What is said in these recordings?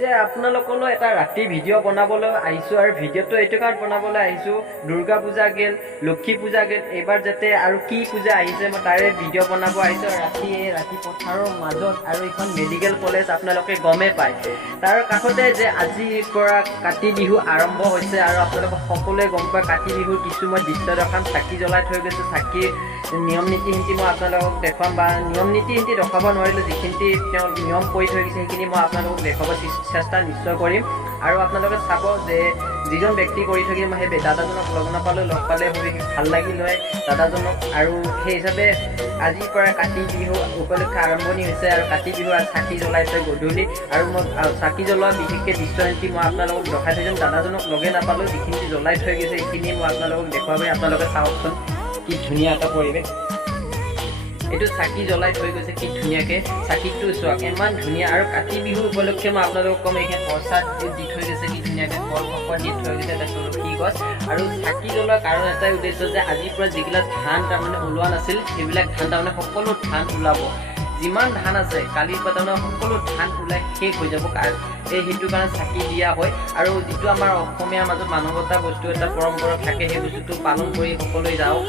যে আপোনালোকলৈ এটা ৰাতি ভিডিঅ' বনাবলৈ আহিছোঁ আৰু ভিডিঅ'টো এইটো কাৰণ বনাবলৈ আহিছোঁ দুৰ্গা পূজা গেল লক্ষী পূজা গেল এইবাৰ যাতে আৰু কি পূজা আহিছে মই তাৰে ভিডিঅ' বনাব আহিছোঁ ৰাতি পথাৰৰ মাজত আৰু এইখন মেডিকেল কলেজ আপোনালোকে গমেই পায় তাৰ কাষতে যে আজিৰ পৰা কাতি বিহু আৰম্ভ হৈছে আৰু আপোনালোকে সকলোৱে গম পায় কাতি বিহুৰ কিছু মই দৃশ্য দেখাম চাকি জ্বলাই থৈ গৈছে চাকিৰ নিয়ম নীতিখিনি মই আপোনালোকক দেখুৱাম বা নিয়ম নীতিখিনি দেখাব নোৱাৰিলোঁ যিখিনি তেওঁ নিয়ম কৰি থৈ গৈছে সেইখিনি মই আপোনালোকক দেখাব চেষ্টা নিশ্চয় কৰিম আৰু আপোনালোকে চাব যে যিজন ব্যক্তি কৰি থৈ মই সেই দাদাজনক লগ নাপালোঁ লগ পালে ভাল লাগিল হয় দাদাজনক আৰু সেই হিচাপে আজিৰ পৰা কাতি বিহু উপলক্ষে আৰম্ভণি হৈছে আৰু কাতি বিহু আৰু চাকি জ্বলাইছে গধূলি আৰু মই চাকি জ্বলোৱা বিশেষকৈ দৃশ্যনীতি মই আপোনালোকক দেখাই থৈ যাম দাদাজনক লগে নাপালোঁ যিখিনি জ্বলাই থৈ গৈছে সেইখিনি মই আপোনালোকক দেখুৱাবলৈ আপোনালোকে চাওকচোন কি ধুনীয়া এটা পৰিৱেশ এইটো চাকি জ্বলাই থৈ গৈছে কি ধুনীয়াকৈ চাকিটো চাওক ইমান ধুনীয়া আৰু কাতি বিহু উপলক্ষে মই আপোনালোকক ক'ম এইখিনি প্ৰসাদ দি থৈ গৈছে কি ধুনীয়াকৈ ফল ফকৰ দি থৈ গৈছে এটা তুলসী গছ আৰু চাকি জ্বলোৱাৰ কাৰণ এটাই উদ্দেশ্য যে আজিৰ পৰা যিবিলাক ধান তাৰমানে ওলোৱা নাছিল সেইবিলাক ধান তাৰমানে সকলো ধান ওলাব যিমান ধান আছে কালিৰ পৰা তাৰমানে সকলো ধান ওলাই শেষ হৈ যাব সেইটো কাৰণে চাকি দিয়া হয় আৰু যিটো আমাৰ অসমীয়াৰ মাজত মানৱতা বস্তু এটা পৰম্পৰা থাকে সেই বস্তুটো পালন কৰি সকলোৱে যাওক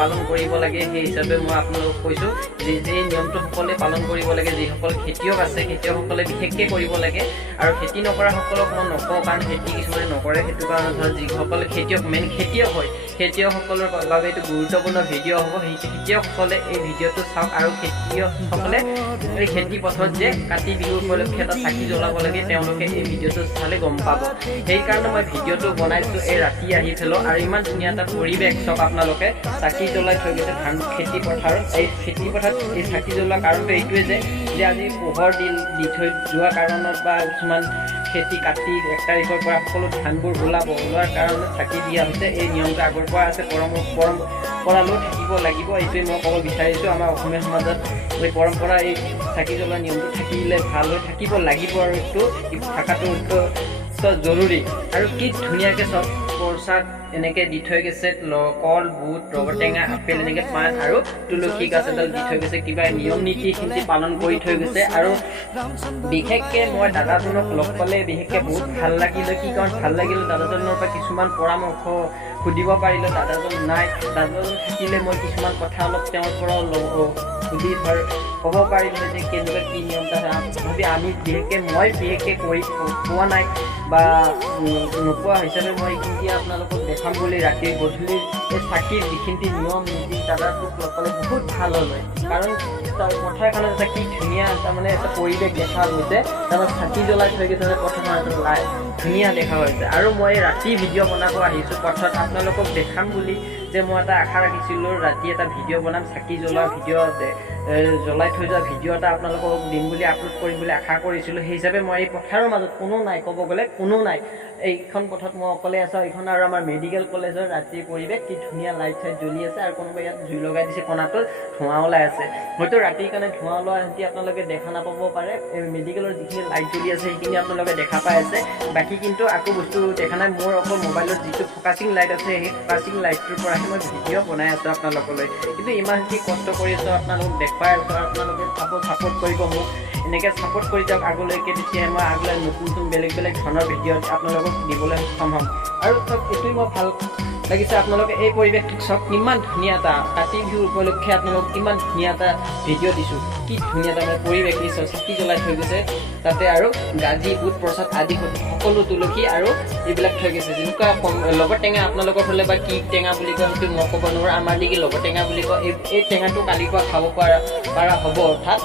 পালন কৰিব লাগে সেই হিচাপে মই আপোনালোকক কৈছোঁ যে এই নিয়মটো সকলোৱে পালন কৰিব লাগে যিসকল খেতিয়ক আছে খেতিয়কসকলে বিশেষকৈ কৰিব লাগে আৰু খেতি নকৰাসকলক মই নকওঁ কাৰণ খেতি কিছুমানে নকৰে সেইটো কাৰণে ধৰক যিসকলে খেতিয়ক মেইন খেতিয়ক হয় খেতিয়কসকলৰ বাবে এইটো গুৰুত্বপূৰ্ণ ভিডিঅ' হ'ব সেই খেতিয়কসকলে এই ভিডিঅ'টো চাওক আৰু খেতিয়কসকলে এই খেতি পথত যে কাতি বিহু উপলক্ষে এটা চাকি জ্বলাব লাগে তেওঁলোকে এই ভিডিঅ'টো চালে গম পাব সেইকাৰণে মই ভিডিঅ'টো বনাইছোঁ এই ৰাতি আহি পেলোঁ আৰু ইমান ধুনীয়া এটা পৰিৱেশ চাওক আপোনালোকে চাকি জ্বলাই থৈ গৈছে ধান খেতি পথাৰত এই খেতি পথাৰত এই চাকি জ্বলোৱাৰ কাৰণটো এইটোৱে যে আজি পোহৰ দি থৈ যোৱা কাৰণত বা কিছুমান খেতি কাটি 1 তাৰিখৰ পৰা সকলো ধানবোৰ ওলোৱাৰ কাৰণে চাকি দিয়া হৈছে এই নিয়মটো আগৰ পৰা আছে পৰম্পৰালৈ থাকিব লাগিব এইটোৱে মই ক'ব বিচাৰিছোঁ আমাৰ অসমীয়া সমাজত এই পৰম্পৰা এই চাকি জ্বলোৱা নিয়মটো থাকিলে ভাল হৈ থাকিব লাগিব আৰু এইটো থকাটো জৰুৰী আৰু কি ধুনীয়াকৈ চব প্ৰসাদ এনেকৈ দি থৈ গৈছে কল বুট ৰবৰ টেঙা আপেল এনেকৈ পাণ আৰু তুলসী গছ এডাল দি থৈ গৈছে কিবা নিয়ম নীতিখিনি পালন কৰি থৈ গৈছে আৰু বিশেষকৈ মই দাদাজনক লগ পালে বিশেষকৈ বহুত ভাল লাগিলে কি কাৰণ ভাল লাগিলে দাদাজনৰ পৰা কিছুমান পৰামৰ্শ সুধিব পাৰিলোঁ দাদাজন নাই দাদাজন থাকিলে মই কিছুমান কথা অলপ তেওঁৰ পৰা সুধি ক'ব পাৰিলোঁ যে কেনেকুৱা কি নিয়ম ভাবি আমি মই বিশেষকৈ কৰি পোৱা নাই বা নোপোৱা হিচাপে মই এইখিনি আপোনালোকক দেখাম বুলি ৰাতি গধূলি এই চাকিৰ যিখিনি নিয়ম নীতি দাদাটোক লগ পালে বহুত ভাল হ'ল কাৰণ তাৰ পথাৰখনত এটা কি ধুনীয়া তাৰমানে এটা পৰিৱেশ দেখা গৈছে তাৰমানে চাকি জ্বলাই থৈ গৈছে পথাৰখনত ধুনীয়া দেখা হৈছে আৰু মই ৰাতি ভিডিঅ' বনাব আহিছোঁ পথাৰত আপোনালোকক দেখাম বুলি যে মই এটা আশা ৰাখিছিলোঁ ৰাতি এটা ভিডিঅ' বনাম চাকি জ্বলোৱা ভিডিঅ' জ্বলাই থৈ যোৱা ভিডিঅ' এটা আপোনালোকক দিম বুলি আপলোড কৰিম বুলি আশা কৰিছিলোঁ সেই হিচাপে মই এই পথাৰৰ মাজত কোনো নাই ক'ব গ'লে কোনো নাই এইখন পথত মই অকলে আছোঁ এইখন আৰু আমাৰ মেডিকেল কলেজৰ ৰাতিৰ পৰিৱেশ কি ধুনীয়া লাইট চাইট জ্বলি আছে আৰু কোনোবাই ইয়াত জুই লগাই দিছে কোণাটোত ধোঁৱা ওলাই আছে হয়তো ৰাতিৰ কাৰণে ধোঁৱা ওলোৱা সিহঁতি আপোনালোকে দেখা নাপাব পাৰে মেডিকেলৰ যিখিনি লাইট জ্বলি আছে সেইখিনি আপোনালোকে দেখা পাই আছে বাকী কিন্তু আকৌ বস্তু দেখা নাই মোৰ অকল মোবাইলত যিটো ফ'কাচিং লাইট আছে সেই ফ'কাচিং লাইটটোৰ পৰাহে মই ভিডিঅ' বনাই আছোঁ আপোনালোকলৈ কিন্তু ইমানখিনি কষ্ট কৰি আছোঁ আপোনালোকক দেখুৱাই আছোঁ আৰু আপোনালোকে ছাপোৰ্ট কৰিব মোক এনেকৈ ছাপোৰ্ট কৰি যাওক আগলৈকে তেতিয়াহে মই আগলৈ নতুন বেলেগ ধৰণৰ ভিডিঅ' আপোনালোকক দিবলৈ সক্ষম হ'ম আৰু চব এইটোৱে মই ভাল লাগিছে আপোনালোকে এই পৰিৱেশটো চব কিমান ধুনীয়া এটা কাতি বিহু উপলক্ষে আপোনালোকক কিমান ধুনীয়া এটা ভিডিঅ' দিছোঁ কি ধুনীয়া এটা মানে পৰিৱেশ দিছোঁ চাকি জ্বলাই থৈ গৈছে তাতে আৰু গাজি বুট প্ৰসাদ আদি সকলো তুলসী আৰু এইবিলাক থৈ গৈছে যেনেকুৱা লগত টেঙা আপোনালোকৰ ফালে বা কি টেঙা বুলি কয় সেইটো মই ক'ব নোৱাৰোঁ আমাৰ দিগি লগত টেঙা বুলি কয় এই টেঙাটো কালিৰ পৰা খাব পৰা হ'ব অৰ্থাৎ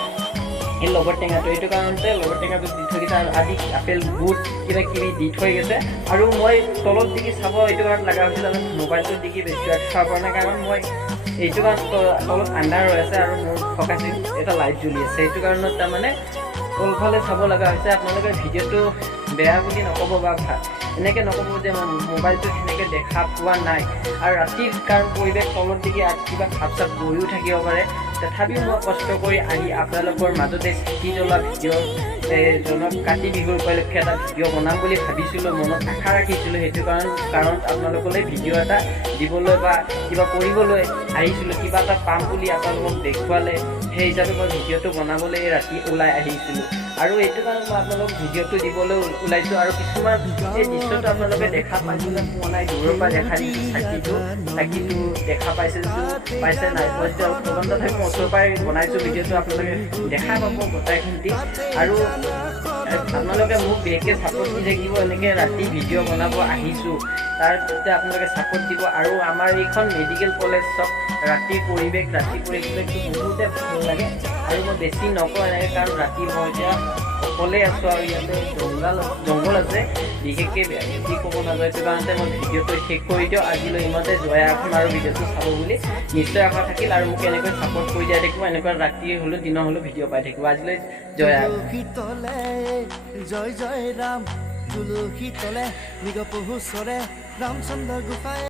এই লগত টেঙাটো এইটো কাৰণতে লগত টেঙাটো দি থৈ গৈছে আৰু আদি আপেল বুট কিবা কিবি দি থৈ গৈছে আৰু মই তলত দিগি চাব এইটো কাৰণত লগা হৈছিল আৰু মোবাইলটোৰ দিগি বেছি চাব পৰা নাই কাৰণ মই এইটো কাৰণত তলত আন্ধাৰ হৈ আছে আৰু মোৰ ফ'কাচিং এটা লাইট জ্বলি আছে সেইটো কাৰণত তাৰমানে তলফালে চাব লগা হৈছে আপোনালোকে ভিডিঅ'টো বেয়া বুলি নক'ব বা এনেকৈ নক'ব যে মই মোবাইলটোত সেনেকৈ দেখা পোৱা নাই আৰু ৰাতিৰ কাৰণ পৰিৱেশ তলত দিগি কিবা খাপ চাপ বহিও থাকিব পাৰে তথাপিও মই কষ্ট কৰি আহি আপোনালোকৰ মাজতে চাকি জ্বলোৱা ভিডিঅ' কাতি বিহুৰ উপলক্ষে এটা ভিডিঅ' বনাম বুলি ভাবিছিলোঁ মনত আশা ৰাখিছিলোঁ সেইটো কাৰণ আপোনালোকলৈ ভিডিঅ' এটা দিবলৈ বা কিবা কৰিবলৈ আহিছিলোঁ কিবা এটা পাম বুলি আপোনালোকক দেখুৱালে সেই হিচাপে মই ভিডিঅ'টো বনাবলৈ ৰাতি ওলাই আহিছিলোঁ আৰু এইটো কাৰণে মই আপোনালোকক ভিডিঅ'টো দিবলৈ ওলাইছোঁ আৰু কিছুমান এই দৃশ্যটো আপোনালোকে দেখা পাইছিলে পোৱা নাই দূৰৰ পৰা দেখা দিছোঁ চাকিটো দেখা পাইছে নাই পোৱা তদন্ত থাকি মই ওচৰৰ পৰাই বনাইছোঁ ভিডিঅ'টো আপোনালোকে দেখা পাব গোটাইখিনি আৰু আপোনালোকে মোক বিশেষকৈ ছাপোৰ্ট দি থাকিব এনেকৈ ৰাতি ভিডিঅ' বনাব আহিছোঁ তাৰ প্ৰতি আপোনালোকে ছাপোৰ্ট দিব আৰু আমাৰ এইখন মেডিকেল কলেজ চব ৰাতিৰ পৰিৱেশটো বহুতে ভাল লাগে আৰু মই বেছি নকওঁ এনেকৈ কাৰণ ৰাতি মই এতিয়া অকলে আছোঁ আৰু ইয়াতে জংঘল আছে বিশেষকৈ বেছি ক'ব নাযায় সেইটো কাৰণতে মই ভিডিঅ'টো শেষ কৰি দিওঁ আজিলৈ ইমানতে জয়া এখন আৰু ভিডিঅ'টো চাব বুলি নিশ্চয় আশা থাকিল আৰু মোক এনেকৈ ছাপোৰ্ট কৰি দিয়াই থাকিব এনেকুৱা ৰাতি হ'লেও দিনৰ হ'লেও ভিডিঅ' পাই থাকিব আজিলৈ জয়া জয় জয় ৰাম তুলসী তলে মৃগ পহু চৰে ৰামচন্দ্ৰ গোসাঁই